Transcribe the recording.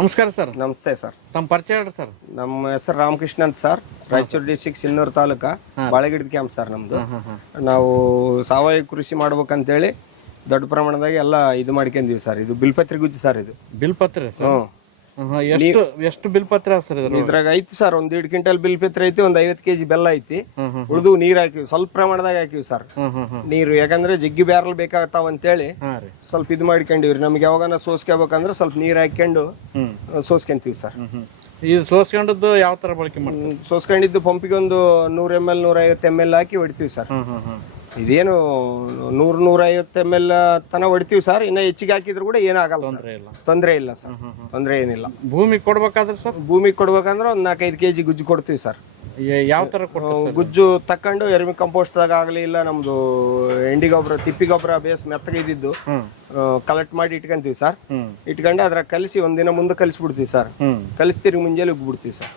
ನಮಸ್ಕಾರ ಸರ್. ನಮಸ್ತೆ ಸರ್. ತಮ್ಮ ಪರಿಚಯ ಹೇಳ್ರಿ ಸರ್. ನಮ್ಮ ಹೆಸರು ರಾಮಕೃಷ್ಣ ಅಂತ ಸರ್. ರಾಯಚೂರು ಡಿಸ್ಟ್ರಿಕ್ಟ್ ಸಿನ್ನೂರು ತಾಲೂಕಾ ಬಾಳೆಗಿಡದ ಕ್ಯಾಂಪ್ ಸರ್ ನಮ್ದು. ನಾವು ಸಾವಯವ ಕೃಷಿ ಮಾಡ್ಬೇಕಂತೇಳಿ ದೊಡ್ಡ ಪ್ರಮಾಣದಾಗ ಎಲ್ಲ ಇದು ಮಾಡ್ಕೊಂಡಿವಿ ಸರ್. ಇದು ಬಿಲ್ಪತ್ರಿ ಗುಜ್ಜು ಸರ್. ಇದು ಬಿಲ್ಪತ್ರಿ. ನೀರು ಎಷ್ಟು ಬಿಲ್ಪತ್ರಿ ಸರ್ ಇದ್ರಾಗ ಐತಿ ಸರ್. 1.5 ಕ್ವಿಂಟಲ್ ಬಿಲ್ಪತ್ರಿ ಐತಿ, 50 kg ಬೆಲ್ಲ ಐತಿ. ಉಳಿದು ನೀರ್ ಹಾಕಿವಿ, ಸ್ವಲ್ಪ ಪ್ರಮಾಣದಾಗ ಹಾಕಿವಿ ಸರ್ ನೀರು. ಯಾಕಂದ್ರೆ ಜಗ್ಗಿ ಬ್ಯಾರಲ್ ಬೇಕಾಗ್ತಾವ ಅಂತೇಳಿ ಸ್ವಲ್ಪ ಇದು ಮಾಡ್ಕೊಂಡಿವ್ರಿ. ನಮ್ಗೆ ಯಾವಾಗನ ಸೋಸ್ಕೋಬೇಕಂದ್ರೆ ಸ್ವಲ್ಪ ನೀರ್ ಹಾಕೊಂಡು ಸೋಸ್ಕೊಂತೀವಿ ಸರ್. ಇದು ಸೋಸ್ಕೊಂಡದ್ದು ಯಾವ ತರ ಬಳಕೆ ಮಾಡ್ತೀವಿ? ಸೋಸ್ಕೊಂಡಿದ್ದು ಪಂಪಿಗೆ ಒಂದು 100 ml 150 ml ಹಾಕಿ ಹೊಡಿತೀವಿ ಸರ್. ಇದೇನು 100-150 ml ತನ ಹೊಡಿತೀವಿ ಸರ್. ಇನ್ನ ಹೆಚ್ಚಿಗೆ ಹಾಕಿದ್ರು ಕೂಡ ಏನಾಗಲ್ಲ, ತೊಂದ್ರೆ ಇಲ್ಲ ಸರ್. ತೊಂದ್ರೆ ಏನಿಲ್ಲ. ಭೂಮಿ ಕೊಡ್ಬೇಕಾದ್ರೆ ಸರ್, ಭೂಮಿ ಕೊಡ್ಬೇಕಂದ್ರೆ ಒಂದ್ 4-5 kg ಗುಜ್ಜು ಕೊಡ್ತೀವಿ ಸರ್. ಯಾವ ತರ ಗುಜ್ಜು ತಕೊಂಡು ಎರ್ಮಿ ಕಂಪೋಸ್ಟ್ದಾಗ ಆಗ್ಲಿ, ಇಲ್ಲ ನಮ್ದು ಎಂಡಿ ಗೊಬ್ಬರ, ತಿಪ್ಪಿ ಗೊಬ್ಬರ ಬೇಸ್ ಮೆತ್ತಗೆ ಇದ್ದಿದ್ದು ಕಲೆಕ್ಟ್ ಮಾಡಿ ಇಟ್ಕೊಂತೀವಿ ಸರ್. ಇಟ್ಕೊಂಡು ಅದ್ರ ಕಲಿಸಿ ಒಂದಿನ ಮುಂದೆ ಕಲಿಸ್ಬಿಡ್ತೀವಿ ಸರ್. ಕಲಿಸ್ತೀರಿ ಮುಂಜಾನೆ ಉಗ್ಬಿಡ್ತೀವಿ ಸರ್.